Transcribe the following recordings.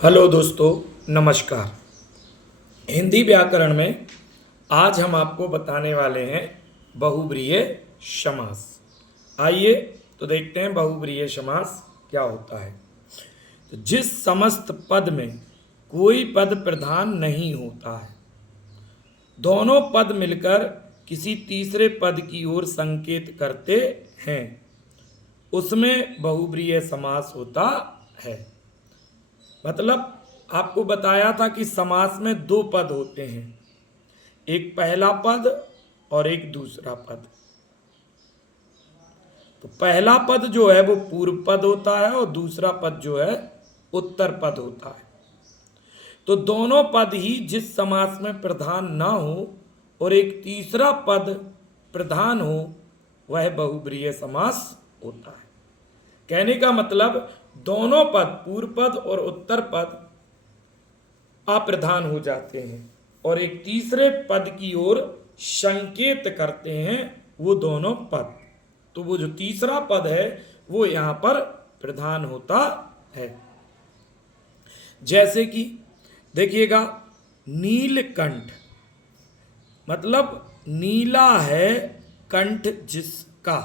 Hello दोस्तों, नमस्कार। हिंदी व्याकरण में आज हम आपको बताने वाले हैं बहुब्रीहि समास। आइए तो देखते हैं बहुब्रीहि समास क्या होता है। तो जिस समस्त पद में कोई पद प्रधान नहीं होता है, दोनों पद मिलकर किसी तीसरे पद की ओर संकेत करते हैं, उसमें बहुब्रीहि समास होता है। मतलब आपको बताया था कि समास में दो पद होते हैं, एक पहला पद और एक दूसरा पद। तो पहला पद जो है वो पूर्व पद होता है और दूसरा पद जो है उत्तर पद होता है। तो दोनों पद ही जिस समास में प्रधान ना हो और एक तीसरा पद प्रधान हो, वह बहुब्रीहि समास होता है। कहने का मतलब दोनों पद पूर्व पद और उत्तर पद अप्रधान हो जाते हैं और एक तीसरे पद की ओर संकेत करते हैं वो दोनों पद। तो वो जो तीसरा पद है वो यहां पर प्रधान होता है। जैसे कि देखिएगा, नीलकंठ, मतलब नीला है कंठ जिसका,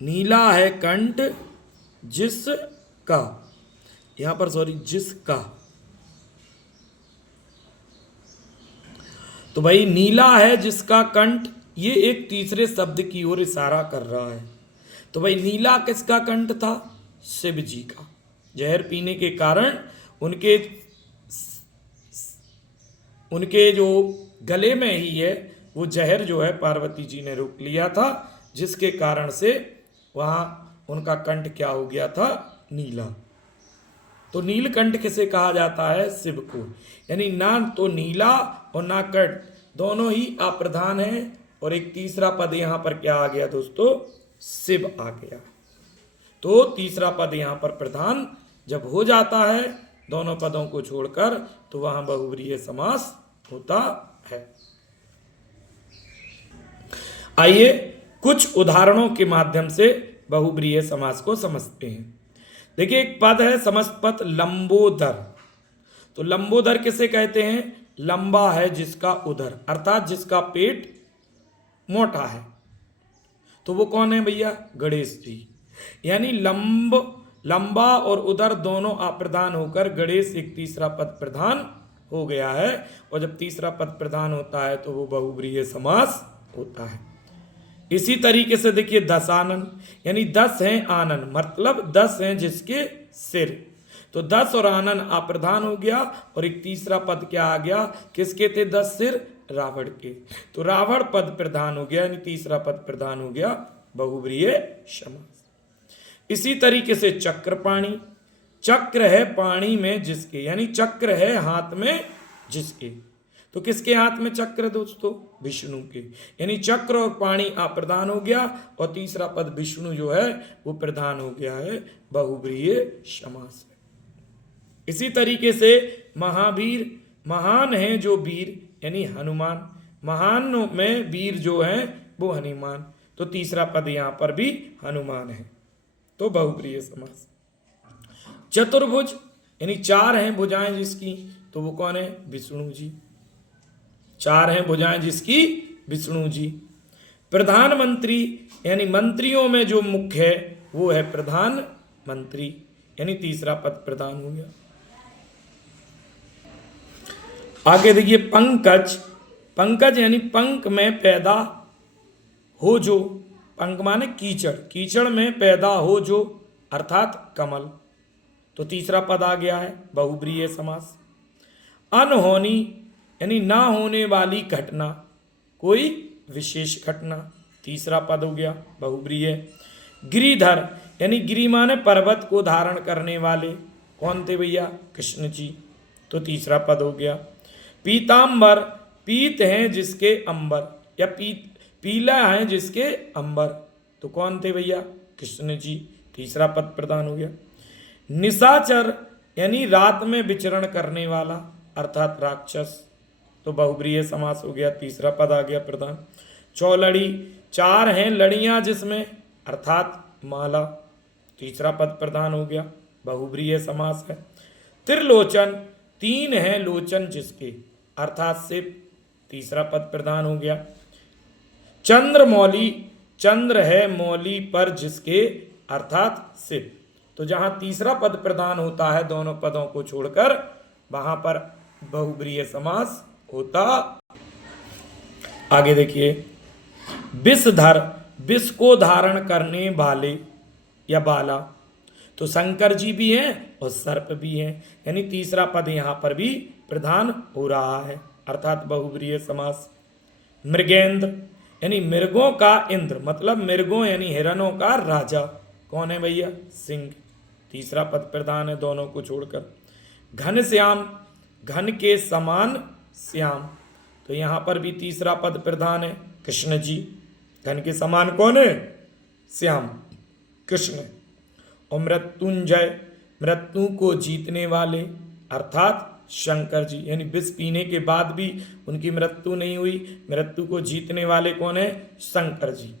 नीला है कंठ जिसका, यहां पर सॉरी जिसका। तो भाई नीला है जिसका कंठ, ये एक तीसरे शब्द की ओर इशारा कर रहा है। तो भाई नीला किसका कंठ था? शिव जी का। जहर पीने के कारण उनके उनके जो गले में ही है वो जहर जो है पार्वती जी ने रोक लिया था, जिसके कारण से वहां उनका कंठ क्या हो गया था? नीला। तो नीलकंठ किसे कहा जाता है? शिव को। यानी ना तो नीला और ना कंठ, दोनों ही अप्रधान है और एक तीसरा पद यहां पर क्या आ गया दोस्तों? शिव आ गया। तो तीसरा पद यहां पर प्रधान जब हो जाता है दोनों पदों को छोड़कर, तो वहां बहुब्रीहि समास होता है। आइए कुछ उदाहरणों के माध्यम से बहुब्रीहि समास को समझते हैं। देखिए, एक पद है समस्त पद लंबोदर। तो लंबोदर किसे कहते हैं? लंबा है जिसका उदर, अर्थात जिसका पेट मोटा है। तो वो कौन है भैया? गणेश जी। यानी लंबा और उदर दोनों अप्रधान होकर गणेश एक तीसरा पद प्रधान हो गया है। और जब तीसरा पद प्रधान होता है तो वो बहुब्रीहि समास होता है। इसी तरीके से देखिए, दशानन, यानी 10 हैं आनन, मतलब 10 हैं जिसके सिर। तो 10 और आनन अप्रधान हो गया और एक तीसरा पद क्या आ गया? किसके थे 10 सिर? रावण के। तो रावण पद प्रधान हो गया, यानी तीसरा पद प्रधान हो गया, बहुब्रीहि समास। इसी तरीके से चक्रपाणी, चक्र है पाणी में जिसके, यानी चक्र है हाथ में जिसके। तो किसके हाथ में चक्र दोस्तों? विष्णु के। यानी चक्र और पाणी अप्रधान हो गया और तीसरा पद विष्णु जो है वो प्रधान हो गया है, बहुब्रीहि समास। इसी तरीके से महावीर, महान है जो वीर, यानी हनुमान, महान में वीर जो है वो हनुमान। तो तीसरा पद यहां पर भी हनुमान है, तो बहुब्रीहि समास। चतुर्भुज, यानी 4 हैं भुजाएं जिसकी, तो वो कौन है? विष्णु जी। 4 हैं भुजाएं जिसकी, विष्णु जी। प्रधानमंत्री, यानी मंत्रियों में जो मुख्य है वो है प्रधानमंत्री, यानी तीसरा पद प्रधान हो गया। आगे देखिए, पंकज, पंकज यानी पंख में पैदा हो जो, पंख माने कीचड़, कीचड़ में पैदा हो जो, अर्थात कमल। तो तीसरा पद आ गया है, बहुब्रीहि समास। अनहोनी, यानी ना होने वाली घटना, कोई विशेष घटना, तीसरा पद हो गया, बहुब्रीहि। गिरिधर, यानी गिरि माने पर्वत को धारण करने वाले, कौन थे भैया? कृष्ण जी। तो तीसरा पद हो गया। पीतांबर, पीत हैं जिसके अंबर, या पीला है जिसके अंबर, तो कौन थे भैया? कृष्ण जी। तीसरा पद प्रदान हो गया। निशाचर, यानी रात में विचरण करने वाला, अर्थात राक्षस, तो बहुब्रीहि समास हो गया, तीसरा पद आ गया प्रधान। चौलड़ी, 4 हैं लड़ियां जिसमें, अर्थात माला, तीसरा पद प्रधान हो गया, बहुब्रीहि समास है। त्रिलोचन, तीन हैं लोचन जिसके, अर्थात शिव, तीसरा पद प्रधान हो गया। चंद्रमौली, चंद्र है मौली पर जिसके, अर्थात शिव। तो जहां तीसरा पद प्रधान होता है दोनों पदों को छोड़कर, वहां पर बहुब्रीहि समास होता। आगे देखिए, विषधर, विष को धारण करने वाले या बाला, तो शंकर जी भी हैं और सर्प भी हैं, यानी तीसरा पद यहां पर भी प्रधान हो रहा है, अर्थात बहुब्रीहि समास। मृगेंद्र, यानी मृगों का इंद्र, मतलब मृगों यानी हिरणों का राजा, कौन है भैया, सिंह, तीसरा पद प्रधान है दोनों को छोड़कर। घनश्याम, घन के समान श्याम, तो यहां पर भी तीसरा पद प्रधान है, कृष्ण जी, घन के समान कौन है, श्याम, कृष्ण। और मृत्युंजय, मृत्यु को जीतने वाले, अर्थात शंकर जी, यानी विष पीने के बाद भी उनकी मृत्यु नहीं हुई, मृत्यु को जीतने वाले कौन है, शंकर जी।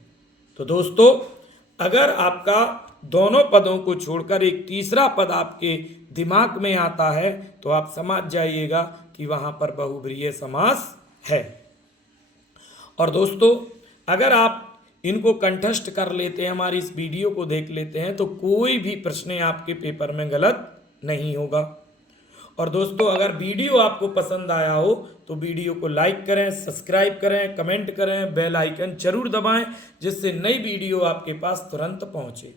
तो दोस्तों, अगर आपका दोनों पदों को छोड़कर एक तीसरा पद आपके दिमाग में आता है तो आप समझ जाइएगा कि वहां पर बहुब्रीहि समास है। और दोस्तों, अगर आप इनको कंठस्थ कर लेते हैं, हमारी इस वीडियो को देख लेते हैं, तो कोई भी प्रश्न आपके पेपर में गलत नहीं होगा। और दोस्तों, अगर वीडियो आपको पसंद आया हो तो वीडियो को लाइक करें, सब्सक्राइब करें, कमेंट करें, बेल आइकन जरूर दबाएं, जिससे नई वीडियो आपके पास तुरंत पहुंचे।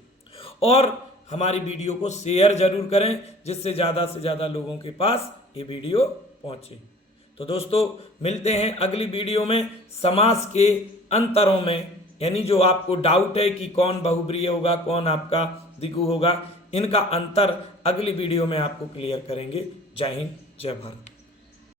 और हमारी वीडियो को शेयर जरूर करें, जिससे ज़्यादा से ज़्यादा लोगों के पास ये वीडियो पहुंचे। तो दोस्तों, मिलते हैं अगली वीडियो में समास के अंतरों में, यानी जो आपको डाउट है कि कौन बहुब्रीहि होगा, कौन आपका द्विगु होगा, इनका अंतर अगली वीडियो में आपको क्लियर करेंगे। जय हिंद, जय भारत।